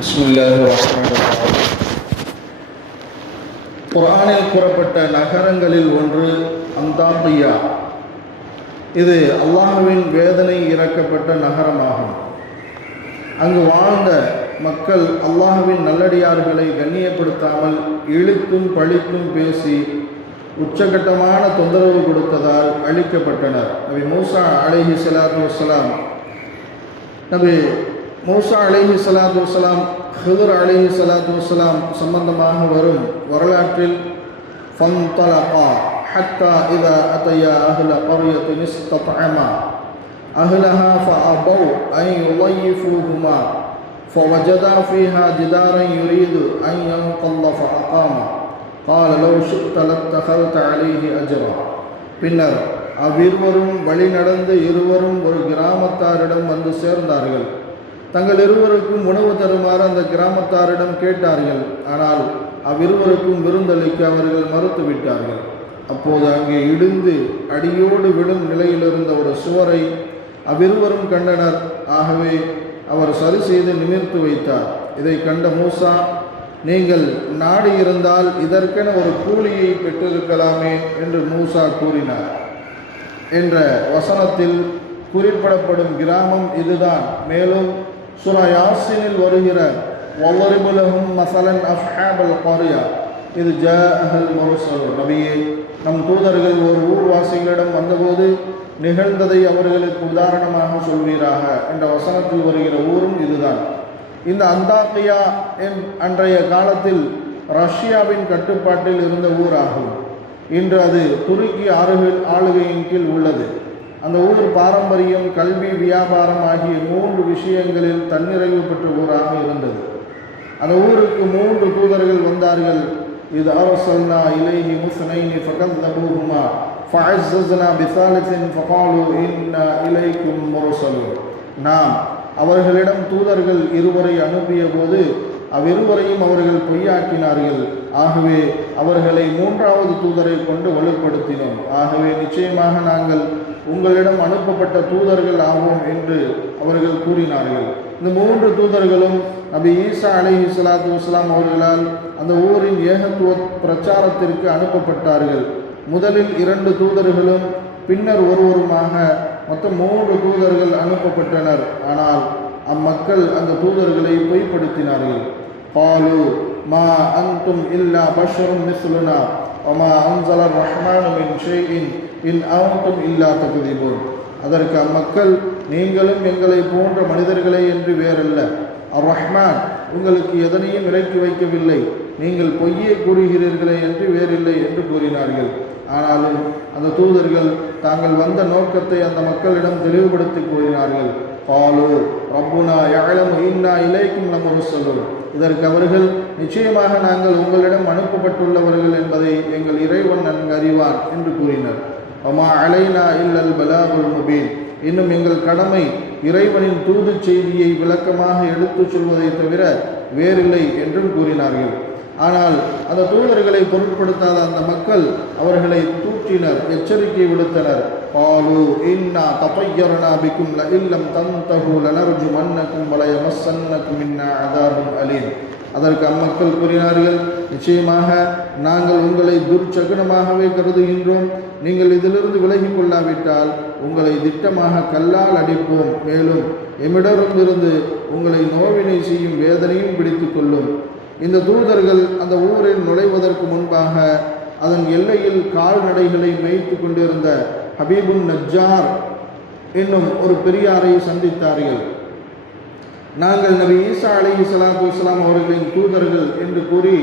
பிஸ்மில்லாஹிர்ரஹ்மானிர்ரஹீம். குர்ஆனில் கூறப்பட்ட நகரங்களில் ஒன்று அந்தாக்கியா. இது அல்லாஹ்வின் வேதனை இறக்கப்பட்ட நகரமாகும். அங்கு வாழ்ந்த மக்கள் அல்லாஹ்வின் நல்லடியார்களை கண்ணியப்படுத்தாமல் இழுத்தும் பழித்தும் பேசி உச்சகட்டமான தொந்தரவு கொடுத்ததால் அழிக்கப்பட்டனர். நபி மூசா அலைஹிஸ்ஸலாத்து வஸ்ஸலாம் மூசா அலைஹிஸ்ஸலாத்து வஸ்ஸலாம் ஹிதர் அலைஹிஸ்ஸலாத்து வஸ்ஸலாம் சம்பந்தமாக வரும் வரலாற்றில் ஃபன்தலகா ஹத்தா இதா அத்தயா அஹ்ல கர்யத்தின் இஸ்தத்அமா அஹ்லஹா ஃபஅபவ் அன் யுضيفوهما فوجدا فيها جدارا يريد أن ينقض فأقاما قال لو شئت لاتخذت عليه أجرا. பின்னர் அவ்விருவரும் வழி நடந்து இருவரும் ஒரு கிராமத்தாரிடம் வந்து சேர்ந்தார்கள். தங்கள் இருவருக்கும் உணவு தருமாறு அந்த கிராமத்தாரிடம் கேட்டார்கள். ஆனால் அவ்விருவருக்கும் விருந்தளிக்க அவர்கள் மறுத்துவிட்டார்கள். அப்போது அங்கே இடிந்து அடியோடு விழும் நிலையிலிருந்த ஒரு சுவரை அவ்விருவரும் கண்டனர். ஆகவே அவர் சரி செய்து நிமிர்த்து வைத்தார். இதை கண்ட மூசா, நீங்கள் நாடி இருந்தால் இதற்கென ஒரு கூலியை பெற்றிருக்கலாமே என்று மூசா கூறினார் என்ற வசனத்தில் குறிப்பிடப்படும் கிராமம் இதுதான். மேலும் சூரா யாசீனில் வருகிற வல்லரிபு லஹும் மஸலன் அஸ்ஹாபல் கர்யா இது ஜாஅல் முர்ஸல். நபியே, நம் தூதர்கள் ஒரு ஊர்வாசிகளிடம் வந்தபோது நிகழ்ந்ததை அவர்களுக்கு உதாரணமாக சொல்வீராக என்ற வசனத்தில் வருகிற ஊரும் இதுதான். இந்த அந்தாக்கியா அன்றைய காலத்தில் ரஷ்யாவின் கட்டுப்பாட்டில் இருந்த ஊராகும். இன்று அது துருக்கி ஆளுகையின் கீழ் உள்ளது. அந்த ஊர் பாரம்பரியம், கல்வி, வியாபாரம் ஆகிய 3 விஷயங்களில் தன்னிறைவு பெற்ற ஊராக இருந்தது. அந்த ஊருக்கு 3 தூதர்கள் வந்தார்கள். இது அர்சல்னா இலைஹி முஸ்னைனி ஃபகذبوهما ஃபஅஸஸனா பிஸாலிஸின் ஃபகாலு இன்னா இலைக்கும் முர்ஸலூன். நாம் அவர்களிடம் தூதர்கள் இருவரை அனுப்பிய போது அவ்விருவரையும் அவர்கள் பொய்யாக்கினார்கள். ஆகவே அவர்களை 3வது தூதரை கொண்டு வலுப்படுத்தினோம். ஆகவே நிச்சயமாக நாங்கள் உங்களிடம் அனுப்பப்பட்ட தூதர்கள் ஆவோம் என்று அவர்கள் கூறினார்கள். இந்த 3 தூதர்களும் நபி ஈசா அலைஹிஸ்ஸலாத்து வஸ்ஸலாம் அவர்களால் அந்த ஊரின் ஏகத்துவ பிரச்சாரத்திற்கு அனுப்பப்பட்டார்கள். முதலில் 2 தூதர்களும் பின்னர் ஒருவருமாக மொத்தம் 3 தூதர்கள் அனுப்பப்பட்டனர். ஆனால் அம்மக்கள் அந்த தூதர்களை பொய்ப்படுத்தினார்கள். காலு மா அன்தும் இல்லா பஷரும் மிஸ்லுனா வமா அன்ஸல ரஹ்மானு மின் ஷைஇன் இன் அன்தும் இல்லா தக்திபூன். அதற்கு அம்மக்கள், நீங்களும் எங்களை போன்ற மனிதர்களே என்று வேறல்ல, அர்-ரஹ்மான் உங்களுக்கு எதனையும் இறக்கி வைக்கவில்லை, நீங்கள் பொய்யே கூறுகிறீர்களே என்று வேறில்லை என்று கூறினார்கள். ஆனாலும் அந்த தூதர்கள் தாங்கள் வந்த நோக்கத்தை அந்த மக்களிடம் தெளிவுபடுத்தி கூறினார்கள். காலு ரப்புனா யஅலமு இன்னா இலைக்கும் லமுர்ஸலூன். இதற்கு அவர்கள், நிச்சயமாக நாங்கள் உங்களிடம் அனுப்பப்பட்டுள்ளவர்கள் என்பதை எங்கள் இறைவன் நன்கு அறிவான் என்று கூறினர். வமா அலைனா இல்லல் பலாகுல் முபீன். இன்னும் எங்கள் கடமை இறைவனின் தூது செய்தியை விளக்கமாக எடுத்துச் சொல்வதை தவிர வேறில்லை என்றும் கூறினார்கள். ஆனால் அந்த தூதர்களை பொருட்படுத்தாத அந்த மக்கள் அவர்களை தூற்றினர், எச்சரிக்கை விடுத்தனர். காலு இன்னா தطيرنا بكم لئن لم تنتهوا لنرجمنكم وليمسنكم منا عذاب أليم. அதற்கு அம்மக்கள் கூறினார்கள், நிச்சயமாக நாங்கள் உங்களை துர்ச்சகுனமாகவே கருதுகின்றோம். நீங்கள் இதிலிருந்து விலகி கொள்ளாவிட்டால் உங்களை திட்டமாக கல்லால் அடிப்போம். மேலும் எம்மிடமிருந்து உங்களை நோவினை செய்யும் வேதனையும் பிடித்து கொள்ளும். இந்த தூதர்கள் அந்த ஊரில் நுழைவதற்கு முன்பாக அதன் எல்லையில் கால்நடைகளை மேய்த்து கொண்டிருந்த ஹபீபுன் நஜ்ஜார் என்னும் ஒரு பெரியாரை சந்தித்தார்கள். நாங்கள் நபி ஈசா அலைஹிஸ்ஸலாத்து வஸ்ஸலாம் அவர்களின் தூதர்கள் என்று கூறி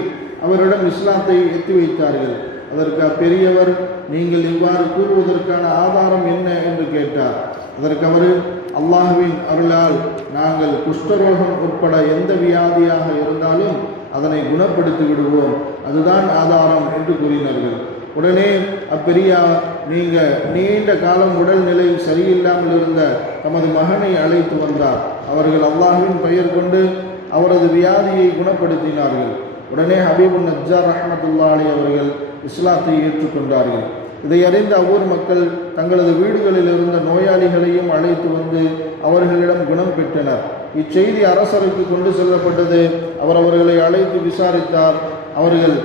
அவரிடம் இஸ்லாத்தை எத்தி வைத்தார்கள். அதற்கு அப்பெரியவர், நீங்கள் இவ்வாறு கூறுவதற்கான ஆதாரம் என்ன என்று கேட்டார். அதற்கு அவர், அல்லாஹ்வின் அருளால் நாங்கள் குஷ்டரோகம் உட்பட எந்த வியாதியாக இருந்தாலும் அதனை குணப்படுத்தி விடுவோம், அதுதான் ஆதாரம் என்று கூறினார்கள். உடனே அப்பெரியார், நீங்கள் நீண்ட காலம் உடல்நிலை சரியில்லாமல் இருந்த தமது மகனை அழைத்து வந்தார். அவர்கள் அல்லாஹ்வின் பெயர் கொண்டு அவரது வியாதியை குணப்படுத்தினார்கள். உடனே ஹபீபுன் நஜ்ஜார் ரஹ்மத்துல்லாஹி அவர்கள் இஸ்லாத்தை ஏற்றுக்கொண்டார்கள். இதை அறிந்த அவ்வூர் மக்கள் தங்களது வீடுகளில் இருந்த நோயாளிகளையும் அழைத்து வந்து அவர்களிடம் குணம் பெற்றனர். இச்செய்தி அரசருக்கு கொண்டு செல்லப்பட்டது. அவர் அவர்களை அழைத்து விசாரித்தார். அவர்கள்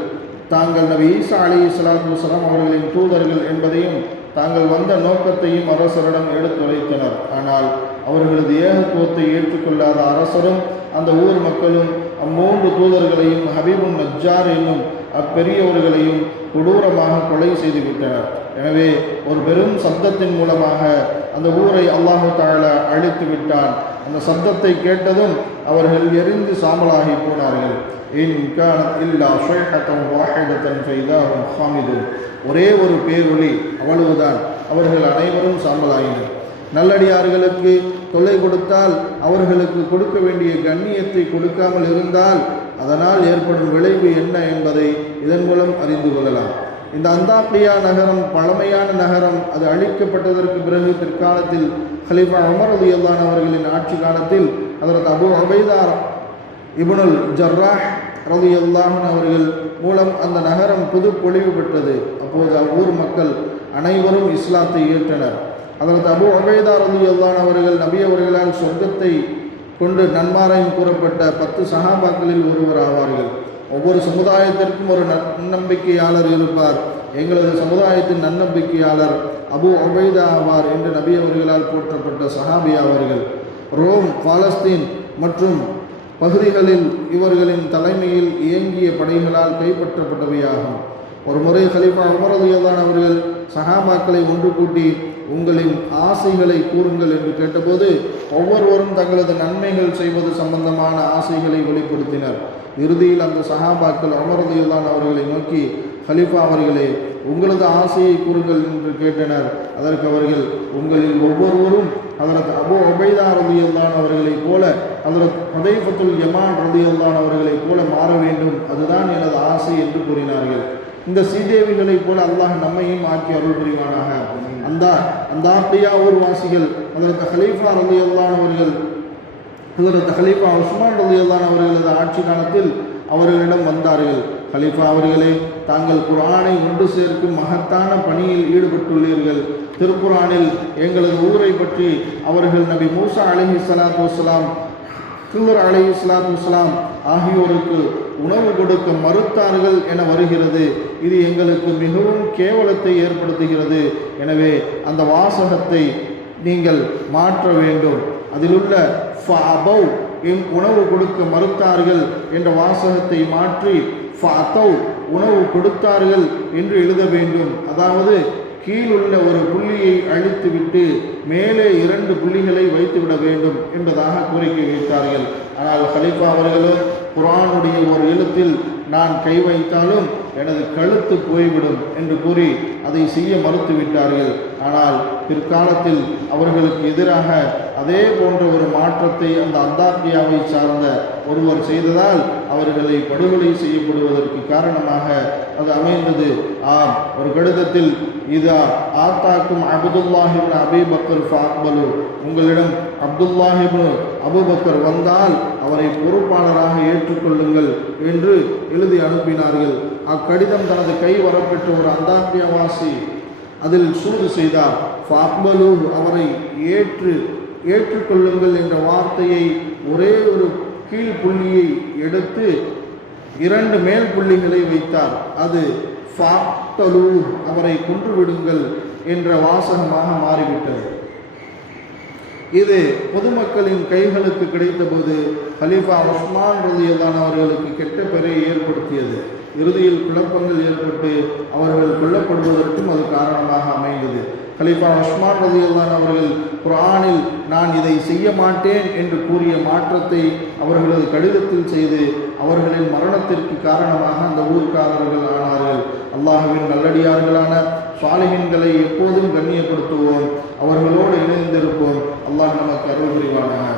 தாங்கள் நபி ஈசா அலைஹிஸ்ஸலாத்து வஸ்ஸலாம் அவர்களின் தூதர்கள் என்பதையும் தாங்கள் வந்த நோக்கத்தையும் அரசரிடம் எடுத்துரைத்தனர். ஆனால் அவர்களது ஏகத்துவத்தை ஏற்றுக்கொள்ளாத அரசரும் அந்த ஊர் மக்களும் அம்மூன்று தூதர்களையும் ஹபீபுன் நஜ்ஜார் என்னும் அப்பெரியவர்களையும் கொடூரமாக கொலை செய்து விட்டனர். எனவே ஒரு பெரும் சப்தத்தின் மூலமாக அந்த ஊரை அல்லாஹு தஆலா அழித்து விட்டான். அந்த சப்தத்தை கேட்டதும் அவர்கள் எரிந்து சாம்பலாகி போனார்கள். ஒரே ஒரு பேரொளி, அவ்வளவுதான். அவர்கள் அனைவரும் சாம்பலாயினர். நல்லடியார்களுக்கு தொல்லை கொடுத்தால், அவர்களுக்கு கொடுக்க வேண்டிய கண்ணியத்தை கொடுக்காமல் இருந்தால் அதனால் ஏற்படும் விளைவு என்ன என்பதை இதன் மூலம் அறிந்து கொள்ளலாம். இந்த அந்தாக்கியா நகரம் பழமையான நகரம். அது அழிக்கப்பட்டதற்கு பிறகு பிற்காலத்தில் கலீஃபா உமர் ரலியல்லாஹு அன்ஹு அவர்களின் ஆட்சி காலத்தில் ஹஜ்ரத் அபூ உபைதா இப்னுல் ஜர்ராஹ் ரலியல்லாஹு அன்ஹு அவர்கள் மூலம் அந்த நகரம் புது பொலிவு பெற்றது. அப்போது அவ்வூர் மக்கள் அனைவரும் இஸ்லாத்தை ஏற்றனர். ஹஜ்ரத் அபூ உபைதா ரலியல்லாஹு அன்ஹு அவர்கள் நபி அவர்களால் சொர்க்கத்தை கொண்டு நன்மாராயம் கூறப்பட்ட 10 சஹாபாக்களில் ஒருவர் ஆவார்கள். ஒவ்வொரு சமுதாயத்திற்கும் ஒரு நன்னம்பிக்கையாளர் இருப்பார். எங்களது சமுதாயத்தின் நன்னம்பிக்கையாளர் அபூ உபைதா ஆவார் என்று நபி அவர்களால் போற்றப்பட்ட சஹாபி அவர்கள். ரோம், பாலஸ்தீன் மற்றும் பகுதிகளில் இவர்களின் தலைமையில் இயங்கிய படைகளால் கைப்பற்றப்பட்டவையாகும். ஒரு முறை கலீஃபா உமர் ரலியல்லாஹு அன்ஹு அவர்கள் சஹாபாக்களை ஒன்று கூட்டி உங்களின் ஆசைகளை கூறுங்கள் என்று கேட்டபோது ஒவ்வொருவரும் தங்களது நன்மைகள் செய்வது சம்பந்தமான ஆசைகளை வெளிப்படுத்தினர். இறுதியில் அந்த சஹாபாக்கள் உமர் ரலியல்லாஹு அன்ஹு அவர்களை நோக்கி, கலீஃபா அவர்களே, உங்களது ஆசையை கூறுங்கள் என்று கேட்டனர். அதற்கு அவர்கள், உங்களில் ஒவ்வொருவரும் ஹஜ்ரத் அபூ உபைதா ரலியல்லாஹு அன்ஹு அவர்களைப் போல ஹஜ்ரத் ஹுதைஃபத்துல் யமான் ரலியல்லாஹு அன்ஹு அவர்களைப் போல மாற வேண்டும், அதுதான் எனது ஆசை என்று கூறினார்கள். இந்த சீதேவிகளைப் போல அல்லாஹ் நம்மையும் ஆக்கி அருள் புரிவானாக. அந்த ஊர் வாசிகள் ஹஜ்ரத் கலீஃபா ரலியல்லாஹு அன்ஹு அவர்கள் ஹஜ்ரத் கலீஃபா உஸ்மான் ரலியல்லாஹு அன்ஹு அவர்களது ஆட்சி காலத்தில் அவர்களிடம் வந்தார்கள். கலீஃபா அவர்களே, தாங்கள் குர்ஆனை ஒன்று சேர்க்கும் மகத்தான பணியில் ஈடுபட்டுள்ளீர்கள். திருக்குர்ஆனில் எங்களது ஊரை பற்றி அவர்கள் நபி மூசா அலைஹிஸ்ஸலாத்து வஸ்ஸலாம், ஹில்ர் அலைஹிஸ்ஸலாத்து வஸ்ஸலாம் ஆகியோருக்கு உணவு கொடுக்க மறுத்தார்கள் என வருகிறது. இது எங்களுக்கு மிகவும் கேவலத்தை ஏற்படுத்துகிறது. எனவே அந்த வாசகத்தை நீங்கள் மாற்ற வேண்டும். அதிலுள்ள ஃபஅபவ் உணவு கொடுக்க மறுத்தார்கள் என்ற வாசகத்தை மாற்றி ஃபஅதவ் உணவு கொடுத்தார்கள் என்று எழுத வேண்டும். அதாவது கீழுள்ள ஒரு புள்ளியை அழித்துவிட்டு மேலே 2 புள்ளிகளை வைத்துவிட வேண்டும் என்பதாக கோரிக்கை வைத்தார்கள். ஆனால் கலீஃபா அவர்களோ, குர்ஆனுடைய ஒரு எழுத்தில் நான் கை வைத்தாலும் எனது கழுத்து போய்விடும் என்று கூறி அதை செய்ய மறுத்துவிட்டார்கள். ஆனால் பிற்காலத்தில் அவர்களுக்கு எதிராக அதே போன்ற ஒரு மாற்றத்தை அந்த அந்தாக்கியாவை சார்ந்த ஒருவர் செய்ததால் அவர்களை படுகொலை செய்யப்படுவதற்கு காரணமாக அது அமைந்தது. ஆம், ஒரு கடிதத்தில், இதா ஆத்தாக்கும் அப்துல்லாஹ் இப்னு அபீ பக்கர் ஃபஅக்பலு, உங்களிடம் அப்துல்லாஹ் இப்னு அபூபக்கர் வந்தால் அவரை பொறுப்பாளராக ஏற்றுக்கொள்ளுங்கள் என்று எழுதி அனுப்பினார்கள். அக்கடிதம் தனது கை வரப்பெற்ற ஒரு அந்தாக்கியவாசி அதில் சூது செய்தார். ஃபஅக்பலு, அவரை ஏற்றுக்கொள்ளுங்கள் என்ற வார்த்தையை ஒரே ஒரு கீழ் புள்ளியை எடுத்து 2 மேல் புள்ளிகளை வைத்தார். அது ஃபஅக்தலு, அவரை கொன்றுவிடுங்கள் என்ற வாசகமாக மாறிவிட்டது. இது பொதுமக்களின் கைகளுக்கு கிடைத்தபோது கலீஃபா உஸ்மான் ரலியல்லாஹு அன்ஹு அவர்களுக்கு கெட்ட பெயரை ஏற்படுத்தியது. இறுதியில் குழப்பங்கள் ஏற்பட்டு அவர்கள் கொல்லப்படுவதற்கும் அது காரணமாக அமைந்தது. கலீஃபா உஸ்மான் ரலியல்லாஹு அன்ஹு அவர்கள் குர்ஆனில் நான் இதை செய்ய மாட்டேன் என்று கூறிய மாற்றத்தை அவர்களது கடிதத்தில் செய்து அவர்களின் மரணத்திற்கு காரணமாக அந்த ஊர்க்காரர்கள் ஆனார்கள். அல்லாஹ்வின் நல்லடியார்களான சாலிஹீன்களை எப்போதும் கண்ணியப்படுத்துவோம், அவர்களோடு இணைந்திருப்போம். அல்லாஹ் நமக்கு அருள் புரிவானாக.